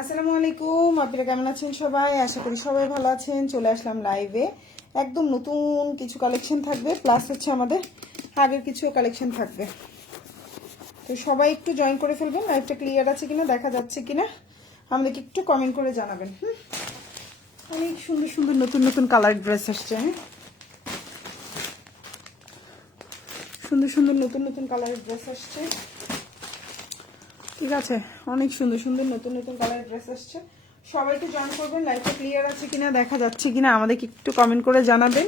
আসসালামু আলাইকুম, আপনারা কেমন আছেন সবাই? আশা করি সবাই ভালো আছেন। চলে আসলাম লাইভে। একদম নতুন কিছু কালেকশন থাকবে, প্লাস হচ্ছে আমাদের আগের কিছু কালেকশন থাকবে। তো সবাই একটু জয়েন করে ফেলবেন। লাইভটা ক্লিয়ার আছে কিনা, দেখা যাচ্ছে কিনা আমাদেরকে একটু কমেন্ট করে জানাবেন। অনেক সুন্দর সুন্দর নতুন নতুন কালার ড্রেস আসছে। সুন্দর সুন্দর নতুন নতুন কালারের ড্রেস আসছে। ঠিক আছে, অনেক সুন্দর সুন্দর নতুন নতুন কালারের ড্রেস আসছে। সবাই একটু জয়েন করবেন। লাইভটা ক্লিয়ার আছে কিনা, দেখা যাচ্ছে কিনা আমাদেরকে একটু কমেন্ট করে জানাবেন।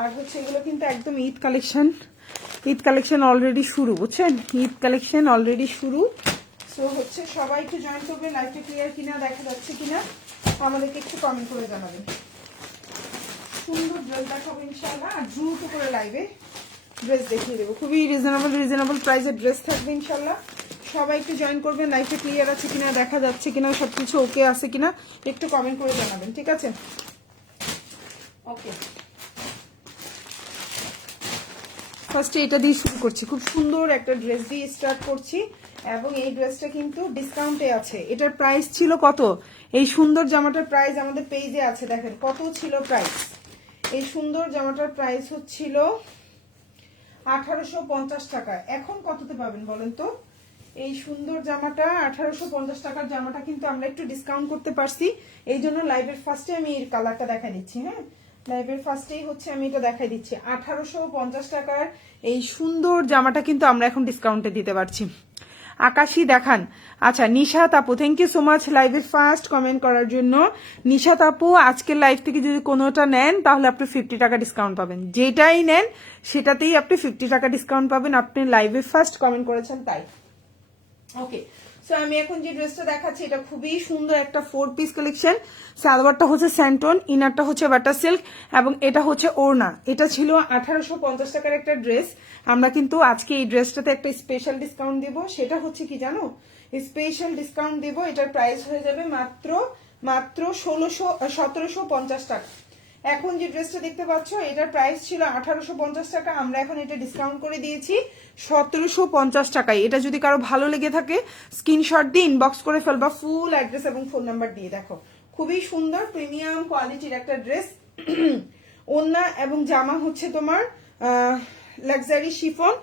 আর হচ্ছে এগুলো কিন্তু একদম Eid collection. Eid collection already শুরু, বুঝছেন? ঈদ কালেকশন অলরেডি শুরু। সো হচ্ছে সবাই একটু জয়েন করবেন। লাইভটা ক্লিয়ার কিনা, দেখা যাচ্ছে কিনা আমাদেরকে একটু কমেন্ট করে জানাবেন। সুন্দর ড্রেস দেখাবো ইনশাআল্লাহ। আর দ্রুত করে লাইভে ড্রেস দেখিয়ে দেবো। খুবই রিজনেবল প্রাইসের ড্রেস থাকবে ইনশাআল্লাহ। সবাই একটু জয়েন করবেন। লাইভটা ক্লিয়ার আছে কিনা, দেখা যাচ্ছে কিনা, সবকিছু ওকে আছে কিনা একটু কমেন্ট করে জানাবেন। ঠিক আছে, ওকে। ফার্স্টে এটা দিয়ে শুরু করছি। খুব সুন্দর একটা ড্রেস দিয়ে স্টার্ট করছি, এবং এই ড্রেসটা কিন্তু ডিসকাউন্টে আছে। এটার প্রাইস ছিল কত? এই সুন্দর জামাটার প্রাইস আমাদের পেজে আছে, দেখেন কত ছিল প্রাইস। এই সুন্দর জামাটার প্রাইস হচ্ছিল 1850 টাকা। এখন কততে পাবেন বলেন তো? এই সুন্দর জামাটা 1850 টাকার জামাটা কিন্তু আমরা একটু ডিসকাউন্ট করতে পারছি। এই জন্য লাইভের ফার্স্টে আমি এই কালারটা দেখাই দিচ্ছি। হ্যাঁ, লাইভের ফার্স্টেই হচ্ছে আমি এটা দেখাই দিচ্ছি। 1850 টাকার এই সুন্দর জামাটা কিন্তু আমরা এখন ডিসকাউন্টে দিতে পারছি। আকাশী দেখান। আচ্ছা, নিশাত আপু, থ্যাংক ইউ সো মাচ লাইভের ফার্স্ট কমেন্ট করার জন্য। নিশাত আপু, আজকের লাইভ থেকে যদি কোনোটা নেন তাহলে আপনি 50 টাকা ডিসকাউন্ট পাবেন। যেটাই নেন সেটাতেই আপনি 50 টাকা ডিসকাউন্ট পাবেন। আপনি লাইভে ফার্স্ট কমেন্ট করেছেন তাই। ওকে, সো আমি এখন যে ড্রেসটা দেখাচ্ছি এটা খুবই সুন্দর একটা 4 পিস কালেকশন। সালোয়ারটা হচ্ছে স্যান্টন, ইনারটা হচ্ছে বাটার সিল্ক, এবং এটা হচ্ছে ওড়না। এটা ছিল 1850 টাকার একটা ড্রেস। আমরা কিন্তু আজকে এই ড্রেসটাতে একটা স্পেশাল ডিসকাউন্ট দিব। সেটা হচ্ছে কি জানো? স্পেশাল ডিসকাউন্ট দিব। এটার প্রাইস হয়ে যাবে মাত্র 1750 টাকা। এখন যে ড্রেসটা দেখতে পাচ্ছ এটার প্রাইস ছিল 1850 টাকা। আমরা এখন এটা ডিসকাউন্ট করে দিয়েছি 1750 টাকায়। এটা যদি কারো ভালো লেগে থাকে স্ক্রিনশট দিয়ে ইনবক্স করে ফেলবা, ফুল অ্যাড্রেস এবং ফোন নাম্বার দিয়ে। দেখো খুবই সুন্দর প্রিমিয়াম কোয়ালিটির একটা ড্রেস। ওড়না এবং জামা হচ্ছে তোমার লাক্সারি শিফন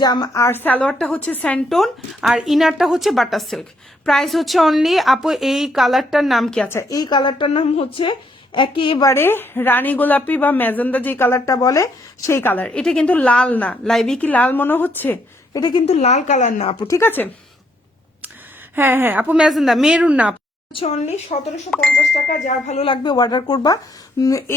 জামা, আর সালোয়ারটা হচ্ছে স্যান্টন, আর ইনারটা হচ্ছে বাটার সিল্ক। প্রাইস হচ্ছে অনলি, আপু এই কালারটার নাম কি? আছে এই কালারটার নাম হচ্ছে একেবারে রানী গোলাপি বা ম্যাজেন্ডা যে কালারটা বলে সেই কালার। এটা কিন্তু লাল না। লাইভে কি লাল মনে হচ্ছে? এটা কিন্তু লাল কালার না আপু, ঠিক আছে? হ্যাঁ হ্যাঁ আপু, ম্যাজেন্ডা, মেরুন না। অনলি 1750 টাকা। যার ভালো লাগবে অর্ডার করবা।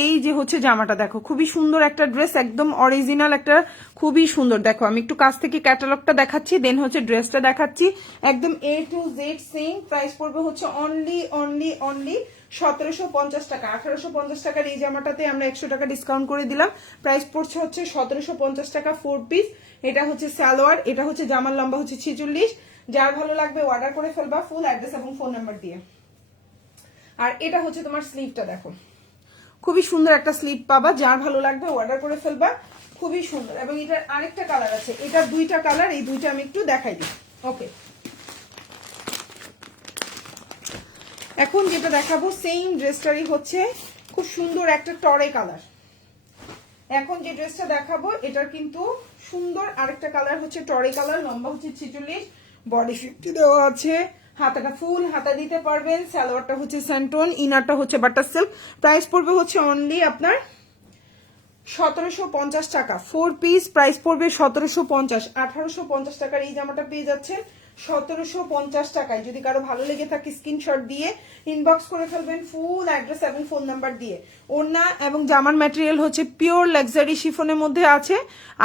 এই যে হচ্ছে জামাটা দেখো, খুবই সুন্দর একটা ড্রেস, একদম অরিজিনাল একটা, খুবই সুন্দর। দেখো আমি একটু কাছ থেকে ক্যাটালগটা দেখাচ্ছি, দেন হচ্ছে ড্রেসটা দেখাচ্ছি। একদম A to Z same price পড়বে হচ্ছে অনলি 1750 টাকা। 1850 টাকার এই জামাটাতে আমরা 100 টাকা ডিসকাউন্ট করে দিলাম। প্রাইস পড়ছে হচ্ছে 1750 টাকা 4 পিস। এটা হচ্ছে সালোয়ার, এটা হচ্ছে জামার লম্বা হচ্ছে 46। যার ভালো লাগবে অর্ডার করে ফেলবা ফুল অ্যাড্রেস এবং ফোন নাম্বার দিয়ে। আর এটা হচ্ছে তোমার স্লিভটা, দেখো খুবই সুন্দর একটা স্লিভ পাবা। যার ভালো লাগবে অর্ডার করে ফেলবা, খুবই সুন্দর। এবং এটার আরেকটা কালার আছে, এটার দুইটা কালার, এই দুইটা আমি একটু দেখাই দিই। ওকে, এখন যেটা দেখাবো সেম ড্রেসটারই হচ্ছে খুব সুন্দর একটা টরে কালার। এখন যে ড্রেসটা দেখাবো এটার কিন্তু সুন্দর আরেকটা কালার হচ্ছে টরে কালার, লম্বা হচ্ছে 46, বডি 50 দেওয়া আছে, হাতাটা ফুল হাতা দিতে পারবেন। সালোয়ারটা হচ্ছে স্যান্টন, ইনারটা হচ্ছে বাটার সিল্ক। প্রাইস পড়বে হচ্ছে অনলি আপনার 1750 টাকা 4 পিস। প্রাইস পড়বে 1750। 1850 টাকার এই জামাটা পেয়ে যাচ্ছেন 1750 টাকায়। যদি কারো ভালো লেগে থাকে স্ক্রিনশট দিয়ে ইনবক্স করে ফেলবেন ফুল অ্যাড্রেস এবং ফোন নাম্বার দিয়ে। ওড়না এবং জামার ম্যাটেরিয়াল হচ্ছে পিওর লাক্সারি শিফনের মধ্যে আছে,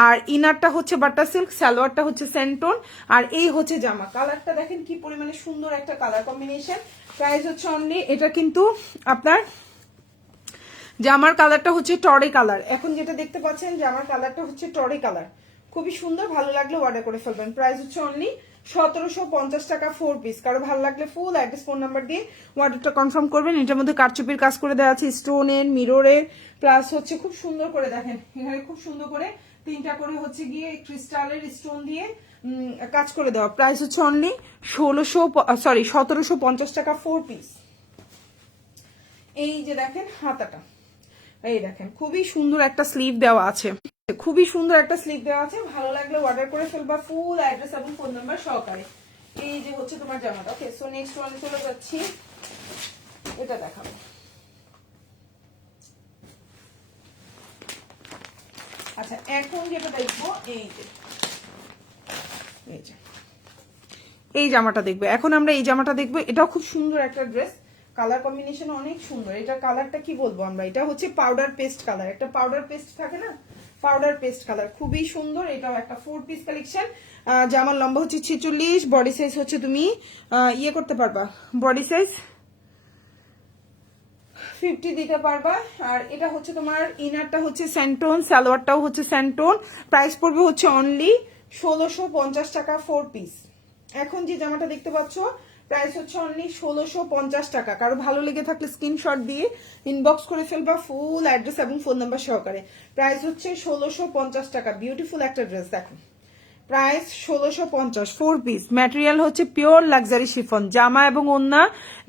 আর ইনারটা হচ্ছে বাটার সিল্ক, সালোয়ারটা হচ্ছে স্যান্টন, আর এই হচ্ছে জামা। কালারটা দেখেন কি পরিমাণে সুন্দর একটা কালার কম্বিনেশন। প্রাইস হচ্ছে অনলি, এটা কিন্তু আপনার জামার কালারটা হচ্ছে টরে কালার। এখন যেটা দেখতে পাচ্ছেন জামার কালারটা হচ্ছে টরে কালার, খুবই সুন্দর। ভালো লাগলে অর্ডার করে ফেলবেন। প্রাইস হচ্ছে অনলি 1750 টাকা 4 পিস। কারো ভালো লাগলে ফুল অ্যাড্রেস ফোন নাম্বার দিয়ে অর্ডারটা কনফার্ম করবেন। এটার মধ্যে কারচুপির কাজ করে দেওয়া আছে, স্টোনের, মিররের, প্লাস হচ্ছে খুব সুন্দর করে দেখেন এখানে খুব সুন্দর করে 3টা করে হচ্ছে গিয়ে ক্রিস্টালের স্টোন দিয়ে কাজ করে দেওয়া। প্রাইস হচ্ছে অনলি 1750 টাকা 4 পিস। এই যে দেখেন হাতাটা, এই দেখেন খুবই সুন্দর একটা স্লিভ দেওয়া আছে, খুবই সুন্দর একটা স্লিভ দেওয়া আছে। ভালো লাগলে অর্ডার করে ফেলবা ফুল অ্যাড্রেস এবং ফোন নাম্বার সহকারে। এই যে হচ্ছে তোমার জামাটা। ওকে, সো নেক্সট ওয়ানে চলে যাচ্ছি, এটা দেখাবো। আচ্ছা, এখন যেটা দেখবো এই জামাটা দেখবো। এখন আমরা এই জামাটা দেখবো, এটাও খুব সুন্দর একটা ড্রেস, কালার কম্বিনেশন অনেক সুন্দর। এটা কালারটা কি বলবো আমরা, এটা হচ্ছে পাউডার পেস্ট কালার, একটা পাউডার পেস্ট থাকে না, পাউডার পেস্ট কালার, খুবই সুন্দর। এটাও একটা 4 পিস কালেকশন। জামার লম্বা হচ্ছে 46, বডি সাইজ হচ্ছে তুমি ইয়ে করতে পারবা, বডি সাইজ 50 দিতে পারবা। আর এটা হচ্ছে তোমার ইনারটা হচ্ছে স্যান্টোন, সালোয়ারটাও হচ্ছে স্যান্টোন। প্রাইস পড়বে হচ্ছে অনলি 1650 টাকা 4 পিস। এখন যে জামাটা দেখতে পাচ্ছ প্রাইস হচ্ছে অনলি 1650 টাকা। কারো ভালো লেগে থাকলে স্ক্রিনশট দিয়ে ইনবক্স করে ফেলবা ফুল অ্যাড্রেস এবং ফোন নাম্বার সহকারে। প্রাইস হচ্ছে 1650 টাকা। বিউটিফুল একটা ড্রেস দেখো, প্রাইস 1650 4 পিস। ম্যাটেরিয়াল হচ্ছে পিওর লাক্সারি শিফন, জামা এবং ওন্না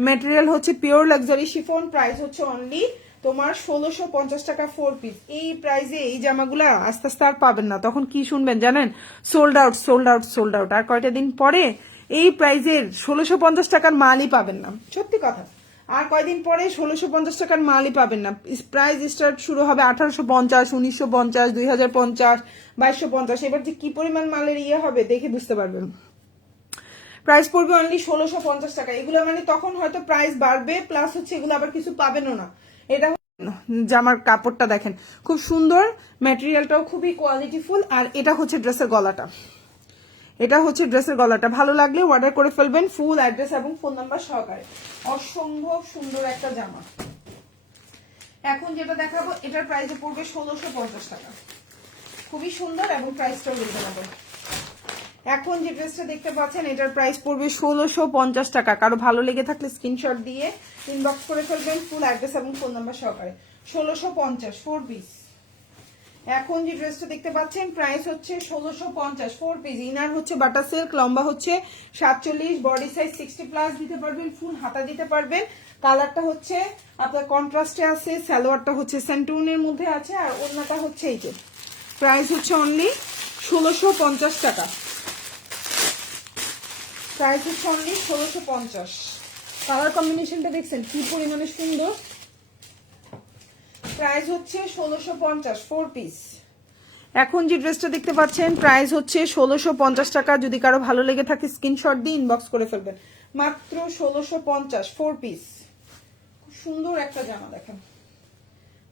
ম্যাটেরিয়াল হচ্ছে পিওর লাক্সারি শিফন। প্রাইস হচ্ছে অনলি তোমার 1650 টাকা 4 পিস। এই প্রাইসে এই জামাগুলা আস্তে আস্তে আর পাবেন না, তখন কি শুনবেন জানেন, sold out sold out sold out. আর কয়টা দিন পরে এই প্রাইসের 1650 টাকার মালই পাবেন না, সত্যি কথা। আর কয়দিন পরে 1650 টাকার মালই পাবেন না। প্রাইস স্টার্ট শুরু হবে 1850, 1950, 2050, 2250। এবার যে কি পরিমাণ মালের ইয়ে হবে দেখে বুঝতে পারবেন। প্রাইস পড়বে অনলি 1650 টাকা। এগুলো মানে তখন হয়তো প্রাইস বাড়বে, প্লাস হচ্ছে এগুলো আবার কিছু পাবেনও না। এটা জামার কাপড়টা দেখেন খুব সুন্দর, ম্যাটেরিয়ালটাও খুবই কোয়ালিটিফুল। আর এটা হচ্ছে ড্রেসের গলাটা, এটা হচ্ছে ড্রেসের গলাটা। ভালো লাগলে অর্ডার করে ফেলবেন ফুল অ্যাড্রেস এবং ফোন নাম্বার সহকারে। অসম্ভব সুন্দর একটা জামা। এখন যেটা দেখাবো এটার প্রাইস পড়বে 1650 টাকা, খুবই সুন্দর এবং প্রাইসটাও রিজনেবল। এখন যে ড্রেসটা দেখতে পাচ্ছেন এটার প্রাইস পড়বে 1650 টাকা। কারো ভালো লেগে থাকলে স্ক্রিনশট দিয়ে ইনবক্স করে ফেলবেন ফুল অ্যাড্রেস এবং ফোন নাম্বার সহকারে। 1650 4 পিস। এখন যে ড্রেসটা দেখতে পাচ্ছেন প্রাইস হচ্ছে 1650 4 পিস। ইনার হচ্ছে বাটার সিল্ক, লম্বা হচ্ছে 47, বডি সাইজ 60 প্লাস দিতে পারবেন, ফুল হাতা দিতে পারবেন। কালারটা হচ্ছে আপনার কন্ট্রাস্টে আছে, সালোয়ারটা হচ্ছে স্যান্টুনের মধ্যে আছে, আর ওড়নাটা হচ্ছে এই যে। প্রাইস হচ্ছে অনলি 1650 টাকা। প্রাইস হচ্ছে অনলি 1650। কালার কম্বিনেশনটা দেখছেন কি পরিমাণে সুন্দর। প্রাইস হচ্ছে 1650 4 পিস। এখন যে ড্রেসটা দেখতে পাচ্ছেন প্রাইস হচ্ছে 1650 টাকা। যদি কারো ভালো লেগে থাকে স্ক্রিনশট দিয়ে ইনবক্স করে ফেলবেন। মাত্র 1650 4 পিস। খুব সুন্দর একটা জামা দেখেন,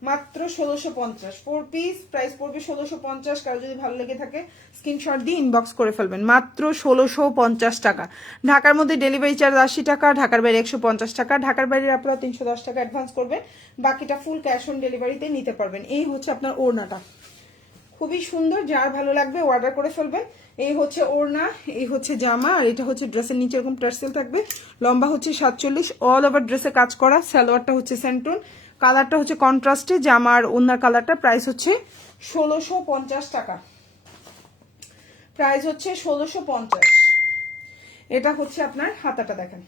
মাত্র 1650 4 পিস। প্রাইস পড়বে 1650। কারো যদি ভালো লেগে থাকে স্ক্রিনশট দিয়ে ইনবক্স করে ফেলবেন। মাত্র 1650 টাকা। ঢাকার মধ্যে ডেলিভারি চার্জ 80 টাকা, ঢাকার বাইরে 150 টাকা। ঢাকার বাইরে আপনারা 310 টাকা অ্যাডভান্স করবেন, বাকিটা ফুল ক্যাশ অন ডেলিভারিতে নিতে পারবেন। এই হচ্ছে আপনার ওড়নাটা, খুবই সুন্দর। যার ভালো লাগবে অর্ডার করে ফেলবেন। এই হচ্ছে ওড়না, এই হচ্ছে জামা, আর এটা হচ্ছে ড্রেসের নিচে এরকম টার্সেল থাকবে। লম্বা হচ্ছে 47, অল ওভার ড্রেসে কাজ করা। সালোয়ারটা হচ্ছে স্যান্টুন, কালারটা হচ্ছে কন্ট্রাস্টে। জামার ওড়নার কালারটা। প্রাইস হচ্ছে 1650 টাকা। প্রাইস হচ্ছে 1650। এটা হচ্ছে আপনার হাতাটা দেখেন,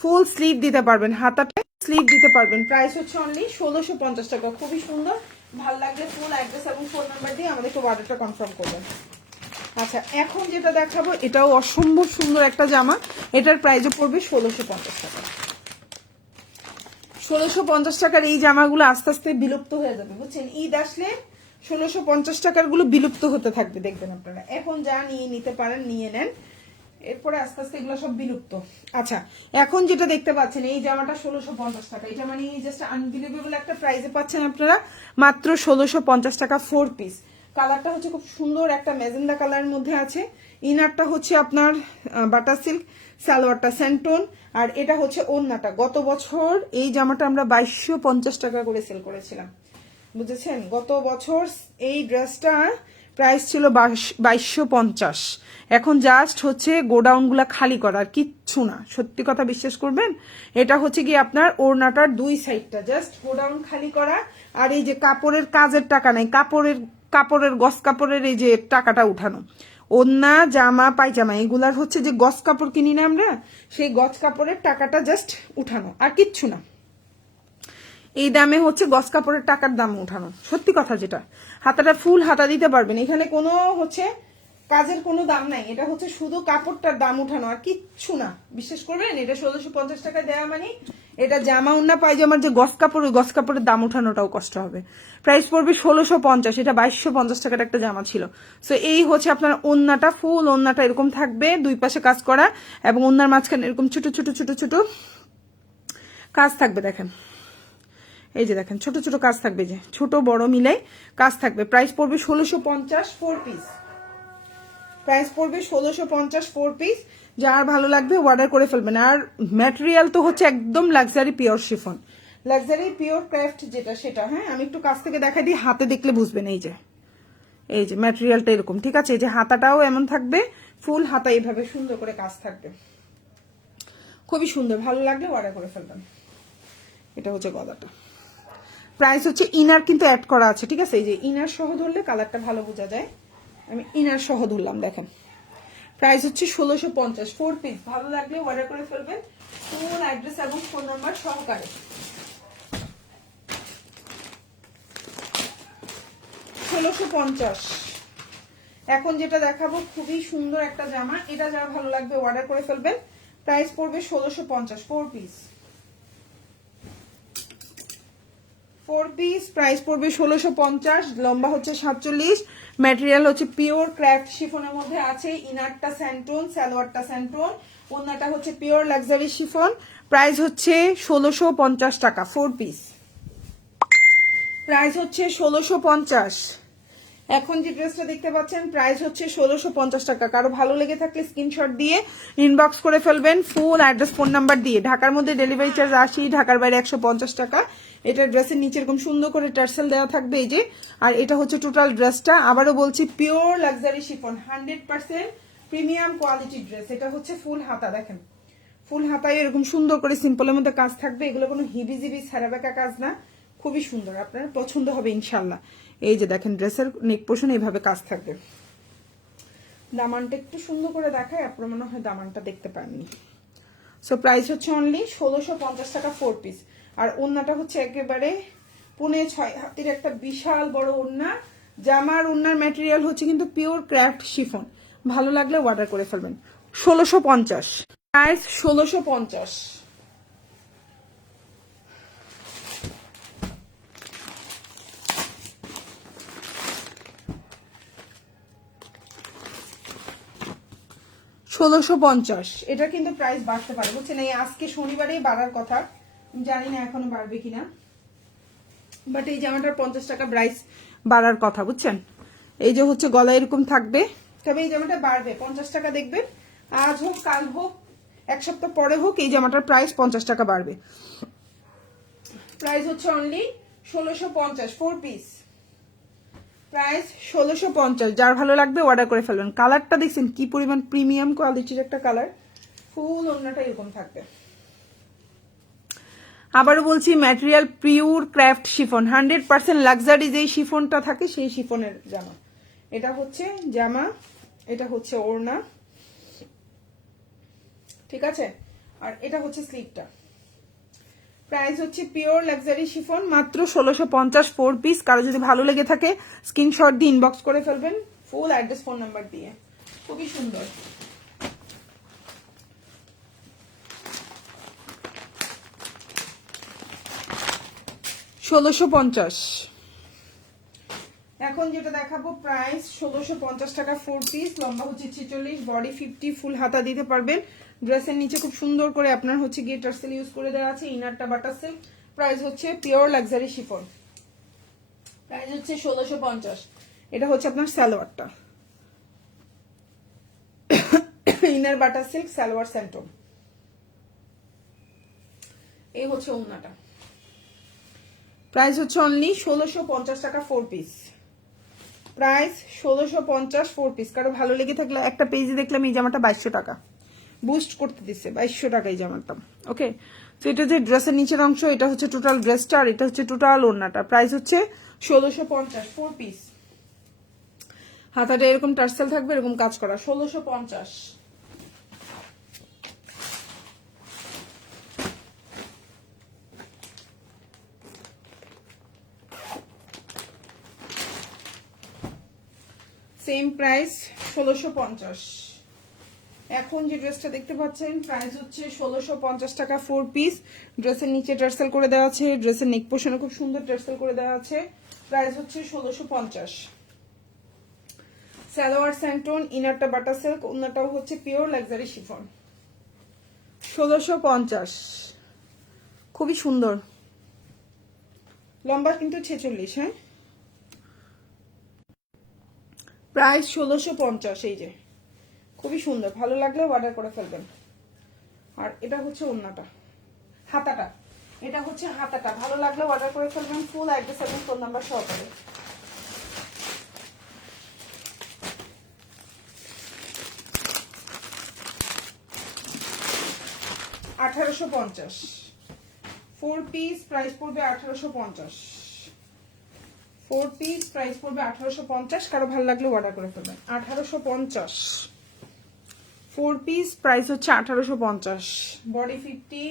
ফুল স্লিভ দিতে পারবেন, হাতাটা স্লিভ দিতে পারবেন। প্রাইস হচ্ছে অনলি 1650 টাকা। খুবই সুন্দর। ভালো লাগলে ফুল অ্যাড্রেস এবং ফোন নাম্বার দিয়ে আমাদেরকে অর্ডারটা কনফার্ম করবেন। আচ্ছা, এখন যেটা দেখাবো এটাও অসম্ভব সুন্দর একটা জামা। এটার প্রাইসও পড়বে 1650 টাকা। 1650 টাকার এই জামাগুলো আস্তে আস্তে বিলুপ্ত হয়ে যাবে, বুঝছেন। ঈদ আসলে 1650 টাকার গুলো বিলুপ্ত হতে থাকবে, দেখবেন আপনারা। এখন যা নিয়ে নিতে পারেন নিয়ে নেন, এরপরে আস্তে আস্তে এগুলো সব বিলুপ্ত। আচ্ছা, এখন যেটা দেখতে পাচ্ছেন এই জামাটা 1650 টাকা। এটা মানে জাস্ট আনবিলিভেবল একটা প্রাইসে পাচ্ছেন আপনারা, মাত্র 1650 টাকা 4 পিস। কালারটা হচ্ছে খুব সুন্দর একটা ম্যাজেন্ডা কালারের মধ্যে আছে। ইনারটা হচ্ছে আপনার বাটার সিল্ক, সালোয়ারটা স্যান্টোন, আর এটা হচ্ছে ওড়নাটা। গত বছর এই জামাটা আমরা 2250 টাকা করে সেল করেছিলাম, বুঝেছেন। গত বছর এই ড্রেসটা প্রাইস ছিল 2250। এখন জাস্ট হচ্ছে গোডাউনগুলা খালি করার, কিচ্ছু না। সত্যি কথা বিশ্বাস করবেন, এটা হচ্ছে কি আপনার ওড়নাটার দুই সাইডটা জাস্ট গোডাউন খালি করা। আর এই যে কাপড়ের কাজের টাকা নাই, কাপড়ের গস কাপড়ের এই যে টাকাটা উঠানো, ওড়না জামা পায়জামা এগুলার হচ্ছে যে গজ কাপড় কিনি না আমরা, সেই গজ কাপড়ের টাকাটা জাস্ট উঠানো, আর কিচ্ছু না। এই দামে হচ্ছে গজ কাপড়ের টাকার দাম উঠানো, সত্যি কথা যেটা। হাতাটা ফুল হাতা দিতে পারবেন, এখানে কোনো হচ্ছে কাজের কোনো দাম নাই, এটা হচ্ছে শুধু কাপড়টার দাম উঠানো আর কিচ্ছু না। বিশ্বাস করবেন, এটা 1650 টাকায় দেওয়া মানে এটা জামা ওড়না পায়জামার যে গজ কাপড়, ওই গজ কাপড়ের দাম উঠানোটাও কষ্ট হবে। প্রাইস পড়বে 1650, এটা 2250 টাকার একটা জামা ছিল। সো এই হচ্ছে আপনার ওড়নাটা, ফুল ওড়নাটা এরকম থাকবে, দুই পাশে কাজ করা, এবং ওড়নার মাঝখানে এরকম ছোট ছোট ছোট ছোট কাজ থাকবে। দেখেন এই যে দেখেন ছোট ছোট কাজ থাকবে, যে ছোট বড় মিলাই কাজ থাকবে। প্রাইস পড়বে 1650 4 পিস। প্রাইস পড়বে 1650 4 পিস। যার ভালো লাগবে অর্ডার করে ফেলবেন। আর ম্যাটেরিয়াল তো হচ্ছে একদম luxury pure chiffon, luxury pure craft যেটা সেটা। হ্যাঁ, আমি একটু কাছ থেকে দেখাই দিই, হাতে দেখলে বুঝবেন। এই যে ম্যাটেরিয়ালটা এরকম, ঠিক আছে। এই যে হাতাটাও এমন থাকবে, ফুল হাতা এইভাবে সুন্দর করে কাজ থাকবে, খুবই সুন্দর। ভালো লাগলে অর্ডার করে ফেলবেন। এটা হচ্ছে গলাটা। প্রাইস হচ্ছে ইনার কিন্তু অ্যাড করা আছে, ঠিক আছে। এই যে ইনার সহ ধরলে কালারটা ভালো বোঝা যায়, আমি ইনার সহ ধরলাম। দেখেন প্রাইস হচ্ছে 1650 4 পিস। ভালো লাগলে অর্ডার করে ফেলবেন, ফুল অ্যাড্রেস এবং ফোন নাম্বার সহকারে। 1650। এখন যেটা দেখাবো খুবই সুন্দর একটা জামা, এটা যারা ভালো লাগবে অর্ডার করে ফেলবেন। প্রাইস পড়বে 1650 4 পিস। 4 পিস প্রাইস পড়বে 1650। লম্বা হচ্ছে 47, ম্যাটেরিয়াল হচ্ছে পিওর ক্রাফট শিফনের মধ্যে আছে। ইনারটা স্যান্টন, সালোয়ারটা স্যান্টন, ওন্নাটা হচ্ছে পিওর লাক্সারি শিফন। প্রাইস হচ্ছে 1650 টাকা 4 পিস। প্রাইস হচ্ছে 1650। এখন যে ড্রেসটা দেখতে পাচ্ছেন প্রাইস হচ্ছে 1650 টাকা। কারো ভালো লেগে থাকলে স্ক্রিনশট দিয়ে ইনবক্স করে ফেলবেন, ফুল অ্যাড্রেস ফোন নাম্বার দিয়ে। ঢাকার মধ্যে ডেলিভারি চার্জ 80, ঢাকার বাইরে 150 টাকা। এটা ড্রেসের নিচে এরকম সুন্দর করে টার্সেল দেওয়া থাকবে, এই যে। আর এটা হচ্ছে টোটাল ড্রেসটা। আবারও বলছি, pure luxury chiffon, 100% premium quality dress. এটা হচ্ছে ফুল হাতা, দেখেন ফুল হাতায় এরকম সুন্দর করে সিম্পলের মধ্যে কাজ থাকবে। এগুলো কোনো হিবিজিবি ছাড়াবেকা কাজ না, খুবই সুন্দর, আপনার পছন্দ হবে ইনশাল্লাহ। এই যে দেখেন ড্রেসের নেক পোর্শন এইভাবে কাজ থাকবে। দামানটা একটু সুন্দর করে দেখায়, আপনার মনে হয় দামানটা দেখতে পাননি। সো প্রাইস হচ্ছে অনলি 1650 টাকা 4 পিস। আর ওড়নাটা হচ্ছে একেবারে 5.5 হাতের একটা বিশাল বড় ওড়না। জামার ওড়নার ম্যাটেরিয়াল হচ্ছে কিন্তু পিওর ক্রাফট শিফন। ভালো লাগলে অর্ডার করে ফেলবেন। 1650 প্রাইস 1650। 1650। এটা কিন্তু প্রাইস বাড়তে পারে, বুঝছেন। এই আজকে শনিবারেই বাড়ার কথা, জানি না এখনো বাড়বে কিনা, বাট এই জামাটার 50 টাকা প্রাইস বাড়ার কথা, বুঝছেন। এই যে হচ্ছে গলা এরকম থাকবে, তবে এই জামাটা বাড়বে 50 টাকা। দেখবেন আজ হোক কাল হোক এক সপ্তাহ পরে হোক, এই জামাটার প্রাইস 50 টাকা বাড়বে। প্রাইস হচ্ছে অনলি 1650 4 পিস। প্রাইস 1650। যার ভালো লাগবে অর্ডার করে ফেলবেন। কালারটা দেখছেন কি পরিমাণ প্রিমিয়াম কোয়ালিটির একটা কালার, ফুল ওড়নাটা এরকম থাকবে। আবারও বলছি, material pure craft chiffon, 100% luxury যেই শিফনটা থাকে সেই শিফনের জামা। এটা হচ্ছে জামা, এটা হচ্ছে ওড়না, ঠিক আছে। আর এটা হচ্ছে স্লিভটা। প্রাইস হচ্ছে পিওর লাক্সারি শিফন, মাত্র 1650 4 পিস। কারো যদি ভালো লেগে থাকে স্ক্রিনশট দিয়ে ইনবক্স করে ফেলবেন, ফুল অ্যাড্রেস ফোন নাম্বার দিয়ে। খুবই সুন্দর। $1650। এখন যেটা দেখাবো প্রাইস 1650 টাকা 4 পিস। লম্বা হচ্ছে 46, বডি 50, ফুল হাতা দিতে পারবেন। ড্রেসের নিচে খুব সুন্দর করে আপনার হচ্ছে গিয়ে টার্সেল ইউজ করে দেওয়া আছে, ইনারটা বাটার সিল্ক। প্রাইস হচ্ছে পিওর লাক্সারি শিফন। প্রাইস হচ্ছে 1650। এটা হচ্ছে আপনার সালোয়ারটা, ইনার বাটার সিল্ক, সালোয়ার সেন্টম। এই হচ্ছে ওড়নাটা। প্রাইস হচ্ছে অনলি 1650 টাকা 4 পিস। Price 1650 4 piece. কারো ভালো লেগে থাকলে একটা পেজে দেখলাম এই জামাটা 2200 টাকা বুস্ট করতে দিচ্ছে, 2200 টাকা এই জামাটা। ওকে, তো এটা যে ড্রেসের নিচের অংশ, এটা হচ্ছে টোটাল ড্রেসটা, আর এটা হচ্ছে টোটাল ওড়নাটা। প্রাইস হচ্ছে 1650 4 পিস। হাতাটা এরকম টার্সেল থাকবে, এরকম কাজ করা। 1650। Same price 1650। এখন যে ড্রেসটা দেখতে পাচ্ছেন প্রাইস হচ্ছে 1650 টাকা 4 পিস। ড্রেসের নিচে টার্সেল করে দেওয়া আছে, ড্রেসের নেক পোর্শনে খুব সুন্দর টার্সেল করে দেওয়া আছে। প্রাইস হচ্ছে 1650। সালোয়ার স্যান্টন, ইনারটা বাটা সিল্ক, ওন্নাটাও হচ্ছে পিওর লাক্সারি শিফন। 1650, খুবই সুন্দর। লম্বা কিন্তু 46। হ্যাঁ, প্রাইস 1650। এই যে খুবই সুন্দর, ভালো লাগলে অর্ডার করে ফেলবেন। আর এটা হচ্ছে ওন্নাটা, হাতাটা, এটা হচ্ছে হাতাটা, ভালো লাগলে অর্ডার করে ফেলবেন। ফুল অ্যাড্রেস এবং ফোন নাম্বার সহকারে। $1850 4 পিস, প্রাইস পড়বে 1850। 4 পিস, প্রাইস পড়বে 1850। কারো ভালো লাগলে অর্ডার করে ফেলবেন। 1850 4 পিস, প্রাইস হচ্ছে 1850। বডি 50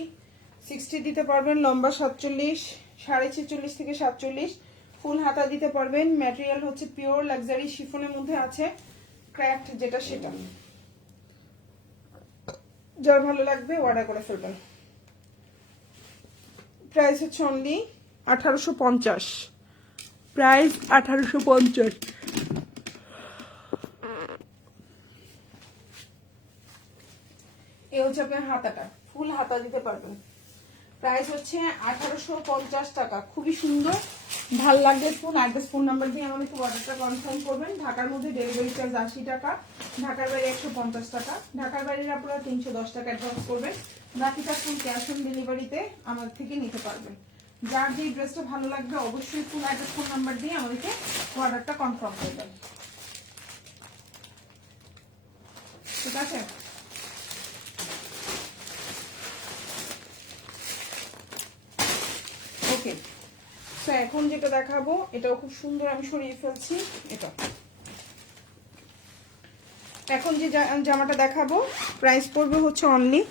60 দিতে পারবেন, লম্বা 47, 46.5 থেকে 47। ফুল হাতা দিতে পারবেন। ম্যাটেরিয়াল হচ্ছে পিওর লাক্সারি শিফনের মধ্যে আছে, ক্র্যাফট যেটা সেটা। যার ভালো লাগবে অর্ডার করে ফেলবেন। প্রাইস হচ্ছে অনলি 1850। প্রাইস 1850। এই হচ্ছে আপনার হাতাটা, ফুল হাতা দিতে পারবেন। প্রাইস হচ্ছে 1850 টাকা। খুবই সুন্দর, ভাল লাগবে। ফোন অ্যাড্রেস ফোন নাম্বার দিয়ে আমাদেরকে অর্ডারটা কনফার্ম করবেন। ঢাকার মধ্যে ডেলিভারি চার্জ 80 টাকা, ঢাকার বাইরে 150 টাকা। ঢাকার বাইরে আপনারা 310 টাকা অ্যাডভান্স করবেন, বাকিটা ফুল ক্যাশ অন ডেলিভারিতে আমাদের থেকে নিতে পারবেন। যার যে ড্রেসটা ভালো লাগবে অবশ্যই ফুল অ্যাড্রেস ফোন নাম্বার দিয়ে আমাদেরকে অর্ডারটা কনফার্ম করবেন, ঠিক আছে? ওকে, তো এখন যেটা দেখাবো এটাও খুব সুন্দর, আমি সরিয়ে ফেলছি এটা। এখন যে জামাটা দেখাবো প্রাইস পড়বে হচ্ছে অনলি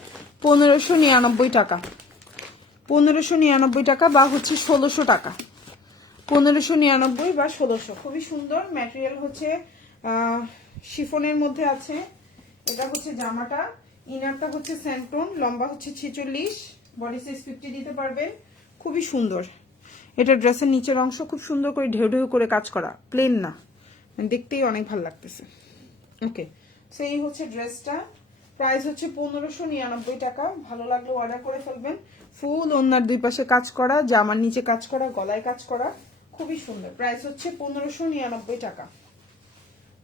1599 টাকা। 1599 টাকা বা হচ্ছে 1600 টাকা। 1599 বা 1600। খুবই সুন্দর। ম্যাটেরিয়াল হচ্ছে শিফনের মধ্যে আছে। এটা হচ্ছে জামাটা, ইনারটা হচ্ছে স্যান্টন, লম্বা হচ্ছে 46, বডি সাইজ 50 দিতে পারবেন। খুবই সুন্দর। এটা ড্রেসের নিচের অংশ খুব সুন্দর করে ঢেউ ঢেউ করে কাজ করা, প্লেন না, দেখতেই অনেক ভালো লাগতেছে। ওকে, সেই হচ্ছে ড্রেসটা। প্রাইস হচ্ছে 1599 টাকা। ভালো লাগলে অর্ডার করে ফেলবেন। ফুল ওন্নার দুই পাশে কাজ করা, জামার নিচে কাজ করা, গলায় কাজ করা, খুবই সুন্দর। প্রাইস হচ্ছে 1599 টাকা।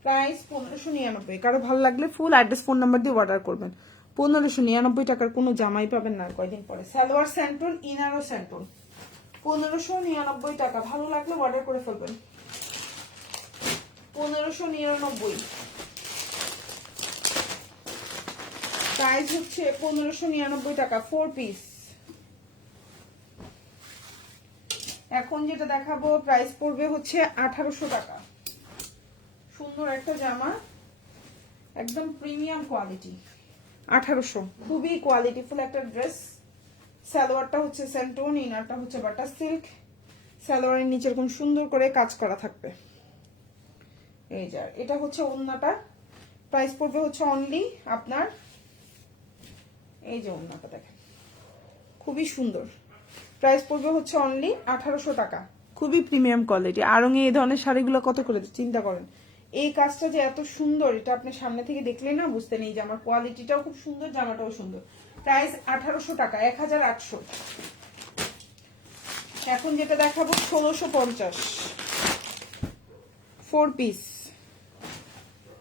প্রাইস 1599। কারো ভালো লাগলে ফুল অ্যাড্রেস ফোন নাম্বার দিয়ে অর্ডার করবেন। 1599 টাকার কোনো জামাই পাবেন না কয়দিন পরে। সালোয়ার স্যান্টন, ইনারও স্যান্টন। 1599 টাকা। ভালো লাগলে অর্ডার করে ফেলবেন। 1599। প্রাইস হচ্ছে 1599 টাকা 4 পিস। এখন যেটা দেখাবো প্রাইস পড়বে হচ্ছে 1800 টাকা। সুন্দর একটা জামা, একদম প্রিমিয়াম কোয়ালিটি। 1800, খুবই কোয়ালিটিফুল একটা ড্রেস। সালোয়ারটা হচ্ছে স্যান্টন, ইনারটা হচ্ছে বাটার সিল্ক। সালোয়ারের নিচে এরকম সুন্দর করে কাজ করা থাকবে। এই যা, এটা হচ্ছে ওন্নাটা। প্রাইস পড়বে হচ্ছে অনলি আপনার, এই যে ওন্নাটা দেখেন খুবই সুন্দর। প্রাইস পড়বে হচ্ছে অনলি 1800 টাকা। খুবই প্রিমিয়াম কোয়ালিটি। আরঙে এই ধরনের শাড়িগুলো কত করে চিন্তা করেন। এই কাজটা যে এত সুন্দর, এটা আপনি সামনে থেকে দেখলে না বুঝতে নেই যে আমার কোয়ালিটিটাও খুব সুন্দর, জামাটাও সুন্দর। প্রাইস 1800 টাকা, 1800। এখন যেটা দেখাবো 1650 4 পিস।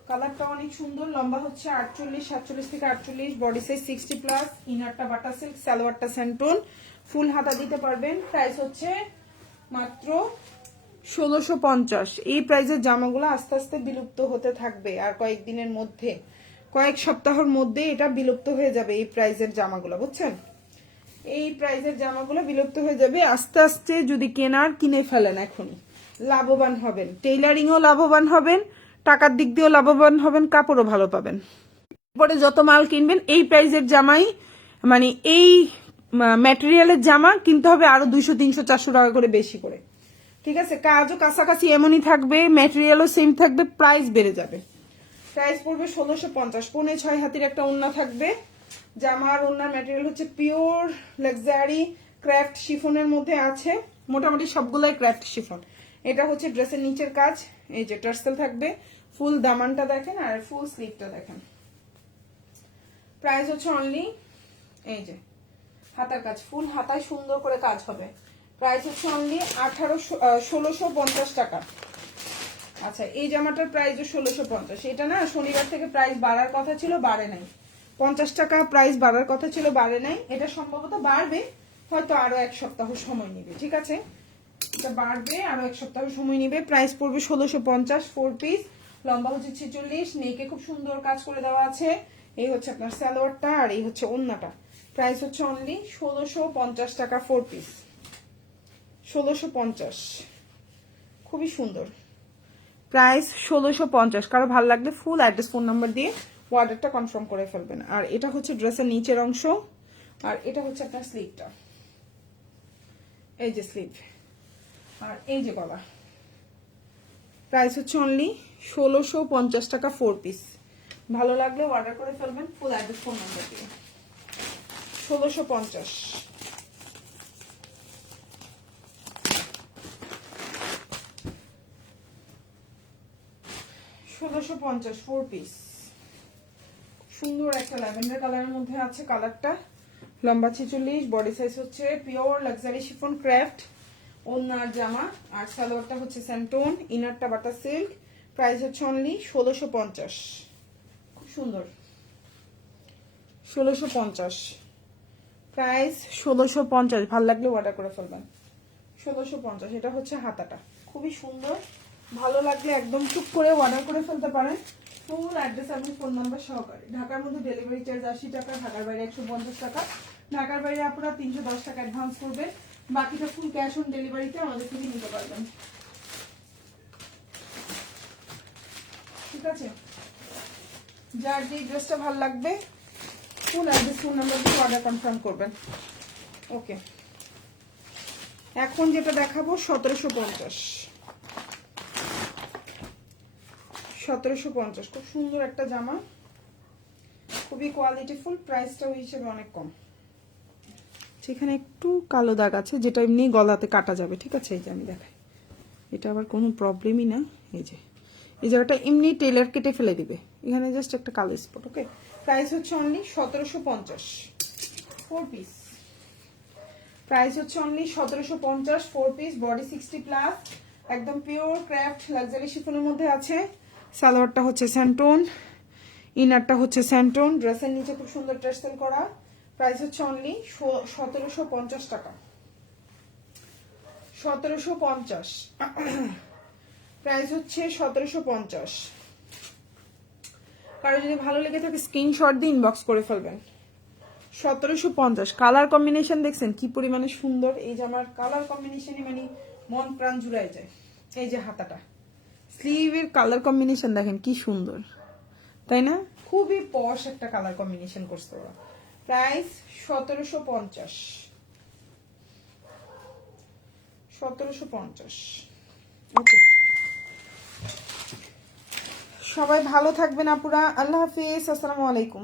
কালারটা অনেক সুন্দর, লম্বা হচ্ছে 48, 47 থেকে 48, বডি সাইজ 60+, ইনারটা বাটা সিল্ক, সালোয়ারটা স্যান্টন, ফুল হাতা দিতে পারবেন। প্রাইস হচ্ছে মাত্র 1650। এই প্রাইজের জামাগুলো আস্তে আস্তে বিলুপ্ত হতে থাকবে, আর কয়েকদিনের মধ্যে, কয়েক সপ্তাহের মধ্যে এটা বিলুপ্ত হয়ে যাবে। এই প্রাইজের জামাগুলো বুঝছেন, এই প্রাইজের জামাগুলো বিলুপ্ত হয়ে যাবে আস্তে আস্তে। যদি কিনে ফেলেন এখনই লাভবান হবেন, টেইলারিংও লাভবান হবেন, টাকার দিক দিয়েও লাভবান হবেন, কাপড়ও ভালো পাবেন। পরে যত মাল কিনবেন এই প্রাইসের জামাই, মানে এই ম্যাটেরিয়ালের জামা কিনতে হবে আরো 200, 300, 400 টাকা করে বেশি করে, ঠিক আছে? কাজও কাছাকাছি এমনই থাকবে, ম্যাটেরিয়ালও সেম থাকবে, প্রাইস বেড়ে যাবে। প্রাইস পড়বে 1650। 6.5 হাতের একটা ওড়না থাকবে। জামার ওড়নার ম্যাটেরিয়াল হচ্ছে পিওর লাক্সারি ক্রাফট শিফনের মধ্যে আছে, মোটামুটি সবগুলাই ক্রাফট শিফন। এটা হচ্ছে ড্রেসের নিচের কাজ, এই যে টার্সেল থাকবে, ফুল দামানটা দেখেন আর ফুল স্লিভটা দেখেন। প্রাইস হচ্ছে অনলি, এই যে হাতার কাজ, ফুল হাতায় সুন্দর করে কাজ হবে। প্রাইস হচ্ছে অনলি 1650 টাকা। আচ্ছা, এই জামাটার প্রাইস 1650। এটা না শনিবার থেকে প্রাইস বাড়ার কথা ছিল, বাড়ে নাই। 50 টাকা প্রাইস বাড়ার কথা ছিল, বাড়ে নাই। এটা সম্ভবত বাড়বে, হয়তো আরো 1 সপ্তাহ সময় নিবে, ঠিক আছে? এটা বাড়বে, আরো 1 সপ্তাহ সময় নিবে। প্রাইস পড়বে 1650, 4 পিস, লম্বা হচ্ছে 46, নেকে খুব সুন্দর কাজ করে দেওয়া আছে। এই হচ্ছে আপনার সালোয়ারটা আর এই হচ্ছে ওড়নাটা। প্রাইস হচ্ছে অনলি 1650 টাকা 4 পিস, 1650, খুবই সুন্দর। প্রাইস 1650। কারো ভালো লাগলে ফুল অ্যাড্রেস ফোন নাম্বার দিয়ে অর্ডারটা কনফার্ম করে ফেলবেন। আর এটা হচ্ছে ড্রেসের নিচের অংশ, আর এটা হচ্ছে আপনার স্লিভটা, এই যে স্লিভ, আর এই যে গলা। প্রাইস হচ্ছে অনলি 1650 টাকা 4 পিস। ভালো লাগলে অর্ডার করে ফেলবেন ফুল অ্যাড্রেস ফোন নাম্বার দিয়ে। 1650। $1650 4 পিস। সুন্দর একটা ল্যাভেন্ডার কালারের মধ্যে আছে কালারটা, লম্বা 46, বডি সাইজ হচ্ছে পিওর লাক্সারি শিফন ক্রাফট, ওড়নার জামা, আর সালোয়ারটা হচ্ছে স্যান্টোন, ইনারটা বাটা সিল্ক। প্রাইস হচ্ছে অনলি 1650, খুব সুন্দর। 1650 প্রাইস, 1650। ভালো লাগলে অর্ডার করে ফেলবেন। 1650। এটা হচ্ছে হাতাটা, খুবই সুন্দর। ভালো লাগলে একদম চুপ করে অর্ডার করে ফেলতে পারেন ফুল অ্যাড্রেস এবং ফোন নাম্বার সহকারে। ঢাকার মধ্যে ডেলিভারি চার্জ 80 টাকা, ঢাকার বাইরে 150 টাকা। ঢাকার বাইরে আপনারা 310 টাকা অ্যাডভান্স করবেন, বাকিটা ফুল ক্যাশ অন ডেলিভারিতে আমাদের থেকে নিতে পারবেন, ঠিক আছে? যার যে ড্রেসটা ভালো লাগবে ফুল অ্যাড্রেস ফোন নাম্বার দিয়ে অর্ডার কনফার্ম করবেন। ওকে, এখন যেটা দেখাবো 1750। 1750, খুব সুন্দর একটা জামা, খুবই কোয়ালিটিফুল। প্রাইসটা ওই হিসেবে অনেক কম। সেখানে একটু কালো দাগ আছে, যেটা এমনি গলাতে কাটা যাবে, ঠিক আছে? এই যে আমি দেখাই, এটা আবার কোনো প্রবলেমই না। এই যে এই জায়গাটা এমনি টেলার কেটে ফেলে দিবে, এখানে জাস্ট একটা কালো স্পট। ওকে, প্রাইস হচ্ছে অনলি 1750 4 পিস। প্রাইস হচ্ছে অনলি 1750 4 পিস। বডি 60 প্লাস, একদম পিওর ক্রাফট লাক্সারি শিফনের মধ্যে আছে। সালোয়ারটা হচ্ছে স্যান্টোন, ইনারটা হচ্ছে স্যান্টোন, ড্রেসের নিচে খুব সুন্দর টার্সেল করা। প্রাইস হচ্ছে অনলি 1750 টাকা, 1750। প্রাইস হচ্ছে 1750। কারো যদি ভালো লেগে থাকে স্ক্রিনশট দিয়ে ইনবক্স করে ফেলবেন। 1750। কালার কম্বিনেশন দেখছেন কি পরিমাণে সুন্দর? এই যে আমার কালার কম্বিনেশনই মানে মন প্রাণ জুড়াই যায়। এই যে হাতাটা, স্লিভের কালার কম্বিনেশন দেখেন কি সুন্দর, তাই না? খুবই পশ একটা কালার কম্বিনেশন করছে ওরা। প্রাইস 1750, 1750। ওকে, সবাই ভালো থাকবেন আপুরা, আল্লাহ হাফিজ, আসসালামু আলাইকুম।